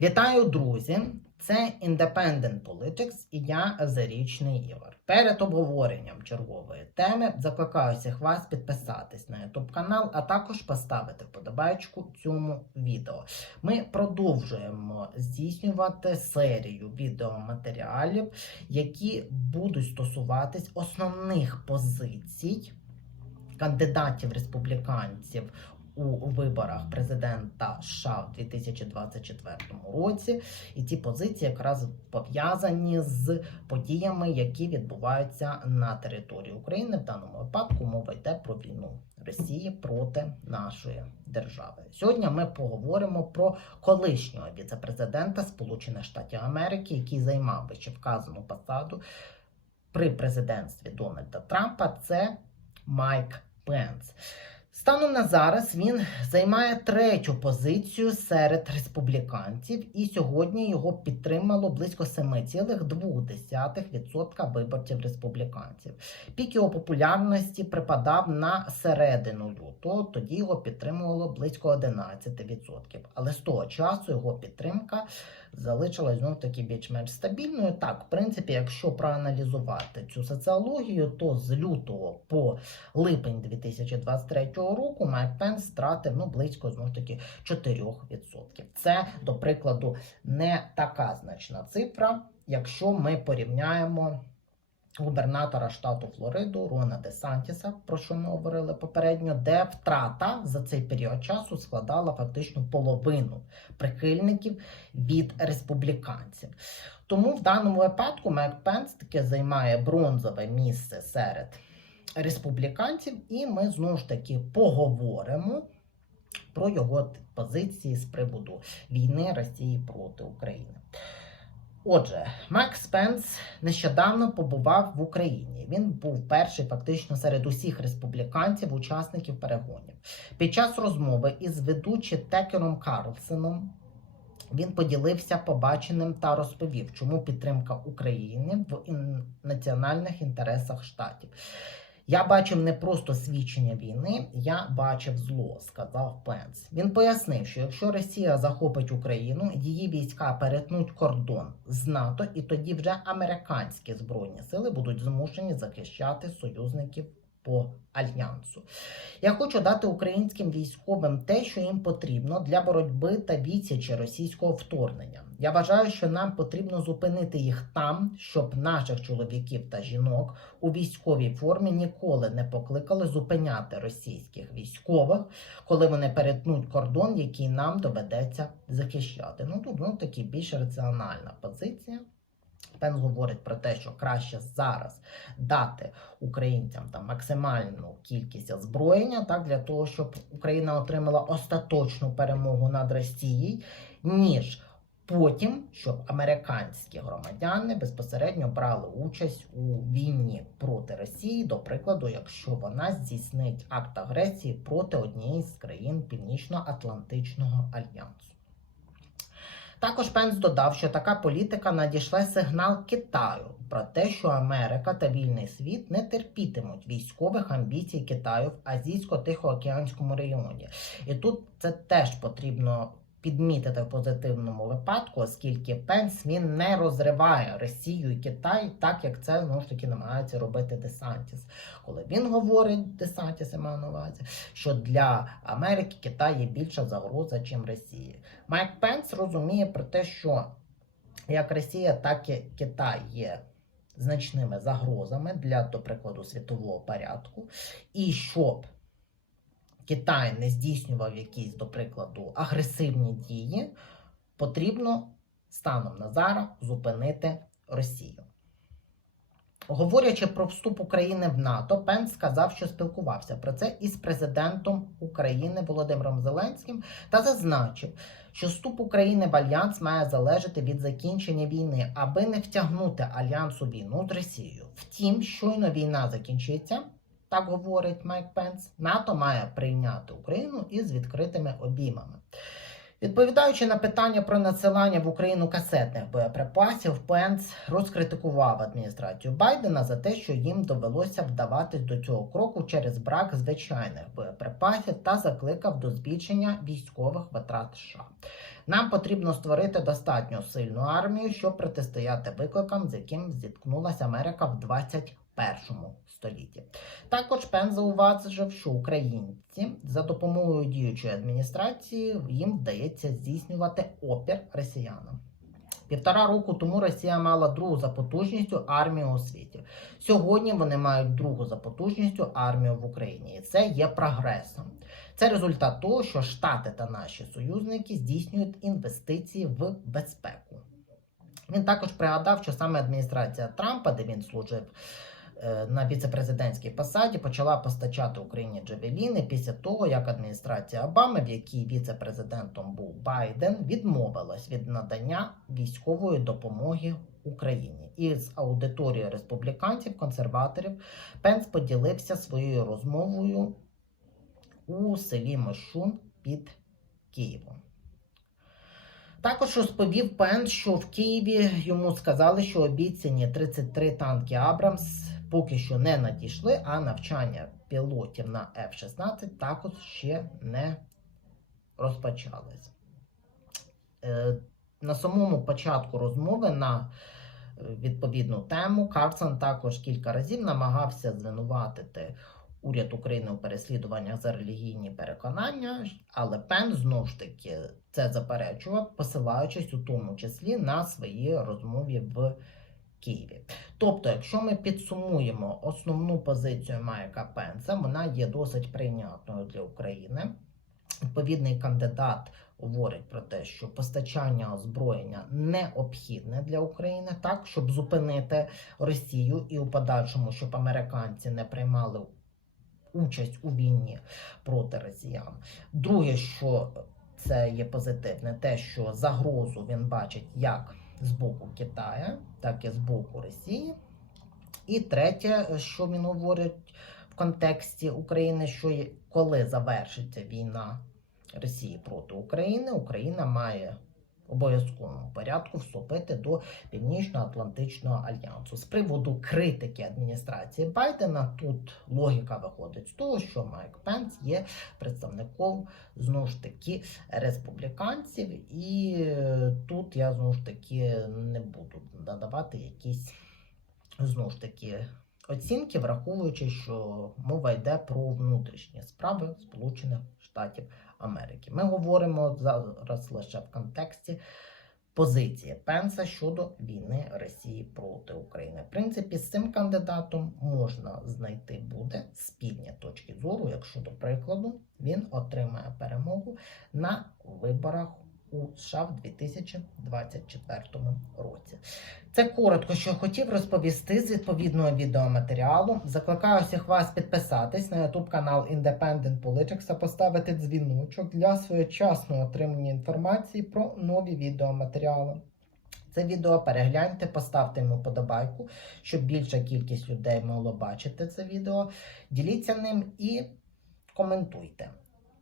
Вітаю, друзі! Це Independent Politics і я Зарічний Ігор. Перед обговоренням чергової теми закликаю всіх вас підписатись на YouTube канал, а також поставити вподобайку цьому відео. Ми продовжуємо здійснювати серію відеоматеріалів, які будуть стосуватись основних позицій кандидатів республіканців у виборах президента США в 2024 році, і ці позиції якраз пов'язані з подіями, які відбуваються на території України. В даному випадку мова йде про війну Росії проти нашої держави. Сьогодні ми поговоримо про колишнього віцепрезидента Сполучених Штатів Америки, який займав вище вказану посаду при президентстві Дональда Трампа. Це Майк Пенс. Станом на зараз він займає третю позицію серед республіканців, і сьогодні його підтримало близько 7,2% виборців республіканців. Пік його популярності припадав на середину лютого, тоді його підтримувало близько 11%. Але з того часу його підтримка залишилась знов таки більш-менш стабільною. Так, в принципі, якщо проаналізувати цю соціологію, то з лютого по липень 2023 року Майк Пенс стратив ну, близько знов таки 4%. Це, до прикладу, не така значна цифра, якщо ми порівняємо. Губернатора штату Флориду Рона Де Сантіса, про що ми говорили попередньо, де втрата за цей період часу складала фактично половину прихильників від республіканців. Тому в даному випадку Майк Пенс таки займає бронзове місце серед республіканців, і ми знову ж таки поговоримо про його позиції з приводу війни Росії проти України. Отже, Майк Спенс нещодавно побував в Україні. Він був перший фактично серед усіх республіканців, учасників перегонів. Під час розмови із ведучим Текером Карлсоном він поділився побаченим та розповів, чому підтримка України в національних інтересах штатів. Я бачив не просто свідчення війни, я бачив зло, сказав Пенс. Він пояснив, що якщо Росія захопить Україну, її війська перетнуть кордон з НАТО, і тоді вже американські збройні сили будуть змушені захищати союзників по альянсу. Я хочу дати українським військовим те, що їм потрібно для боротьби та відсічі російського вторгнення. Я вважаю, що нам потрібно зупинити їх там, щоб наших чоловіків та жінок у військовій формі ніколи не покликали зупиняти російських військових, коли вони перетнуть кордон, який нам доведеться захищати. Ну тут ну, таки більш раціональна позиція. Пен говорить про те, що краще зараз дати українцям там максимальну кількість озброєння, так для того, щоб Україна отримала остаточну перемогу над Росією, ніж потім, щоб американські громадяни безпосередньо брали участь у війні проти Росії, до прикладу, якщо вона здійснить акт агресії проти однієї з країн Північно-Атлантичного альянсу. Також Пенс додав, що така політика надійшла сигнал Китаю про те, що Америка та вільний світ не терпітимуть військових амбіцій Китаю в Азійсько-Тихоокеанському регіоні, І тут це теж потрібно підмітити в позитивному випадку, оскільки Пенс він не розриває Росію і Китай, так як це знову ж таки намагається робити Десантіс. Коли він говорить Десантіс, я маю на увазі, що для Америки Китай є більша загроза, чим Росія. Майк Пенс розуміє про те, що як Росія, так і Китай є значними загрозами для, до прикладу, світового порядку, і щоб Китай не здійснював якісь, до прикладу, агресивні дії, потрібно станом на зараз зупинити Росію. Говорячи про вступ України в НАТО, Пенс сказав, що спілкувався про це із президентом України Володимиром Зеленським та зазначив, що вступ України в альянс має залежати від закінчення війни, аби не втягнути альянс у війну з Росією. Втім, щойно війна закінчиться, так говорить Майк Пенс, НАТО має прийняти Україну із відкритими обіймами. Відповідаючи на питання про надсилання в Україну касетних боєприпасів, Пенс розкритикував адміністрацію Байдена за те, що їм довелося вдаватись до цього кроку через брак звичайних боєприпасів та закликав до збільшення військових витрат США. Нам потрібно створити достатньо сильну армію, щоб протистояти викликам, з яким зіткнулася Америка в 21 столітті. Також Пен зауважив, що українці за допомогою діючої адміністрації їм вдається здійснювати опір росіянам. Півтора року тому Росія мала другу за потужністю армію у світі. Сьогодні вони мають другу за потужністю армію в Україні, і це є прогресом. Це результат того, що Штати та наші союзники здійснюють інвестиції в безпеку. Він також пригадав, що саме адміністрація Трампа, де він служив на віцепрезидентській посаді, почала постачати Україні джавеліни після того, як адміністрація Обами, в якій віцепрезидентом був Байден, відмовилась від надання військової допомоги Україні. І з аудиторією республіканців, консерваторів Пенс поділився своєю розмовою у селі Мишун під Києвом. Також розповів Пен, що в Києві йому сказали, що обіцяні 33 танки Абрамс поки що не надійшли, а навчання пілотів на F-16 також ще не розпочалось. Е, На самому початку розмови на е, відповідну тему Карсон також кілька разів намагався звинуватити уряд України у переслідуваннях за релігійні переконання, але Пен знову ж таки це заперечував, посилаючись у тому числі на свої розмові в Києві. Тобто, якщо ми підсумуємо основну позицію Майка Пенса, вона є досить прийнятною для України. Відповідний кандидат говорить про те, що постачання озброєння необхідне для України, так щоб зупинити Росію і у подальшому, щоб американці не приймали участь у війні проти росіян. Друге, що це є позитивне, те, що загрозу він бачить як з боку Китаю, так і з боку Росії. І третє, що він говорить в контексті України, що коли завершиться війна Росії проти України, Україна має обов'язковому порядку вступити до Північно-Атлантичного альянсу. З приводу критики адміністрації Байдена, тут логіка виходить з того, що Майк Пенс є представником знову ж таки республіканців, і е, тут я знову ж таки не буду надавати якісь знову ж таки оцінки, враховуючи, що мова йде про внутрішні справи Сполучених Штатів Америки. Ми говоримо зараз лише в контексті позиції Пенса щодо війни Росії проти України. В принципі, з цим кандидатом можна знайти буде спільні точки зору, якщо, до прикладу, він отримає перемогу на виборах у США в 2024 році. Це коротко, що хотів розповісти з відповідного відеоматеріалу. Закликаю всіх вас підписатись на YouTube канал Independent Politics та поставити дзвіночок для своєчасного отримання інформації про нові відеоматеріали. Це відео перегляньте, поставте йому подобайку, щоб більша кількість людей могло бачити це відео. Діліться ним і коментуйте.